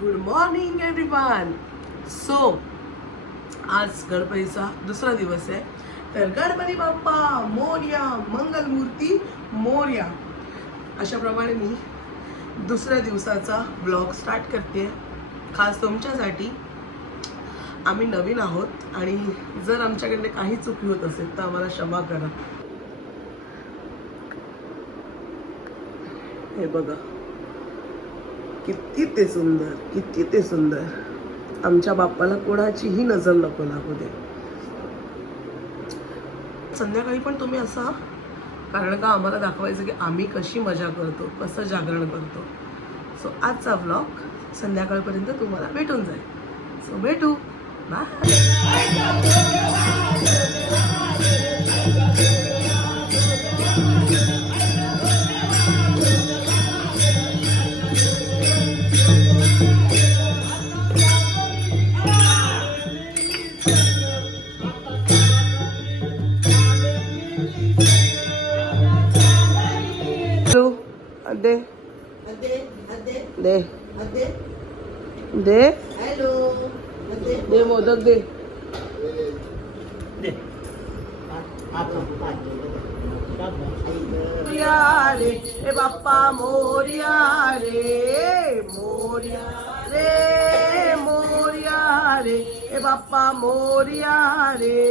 Good morning everyone. So आज गणपतीचा दुसरा दिवस आहे, तर गणपती बाप्पा मोरया, मंगलमूर्ती मोरया, अशाप्रमाणे मी दुसऱ्या दिवसाचा ब्लॉग स्टार्ट करते खास तुमच्यासाठी. आम्ही नवीन आहोत आणि जर आमच्याकडे काही चुकी होत असेल तर आम्हाला क्षमा करा. हे बघा किती ते सुंदर, किती ते सुंदर. आमच्या बाप्पाला कोणाचीही नजर नको लागू दे. संध्याकाळी पण तुम्ही असा, कारण का आम्हाला दाखवायचं की आम्ही कशी मजा करतो, कसं जागरण करतो. सो आजचा व्लॉग संध्याकाळपर्यंत तुम्हाला भेटून जाईल. सो भेटू, बाय. दे दे दे दे मोदक दे. मोरया रे ए बाप्पा मोरया रे, मोरया रे, मोरया रे ए बाप्पा मोरया रे.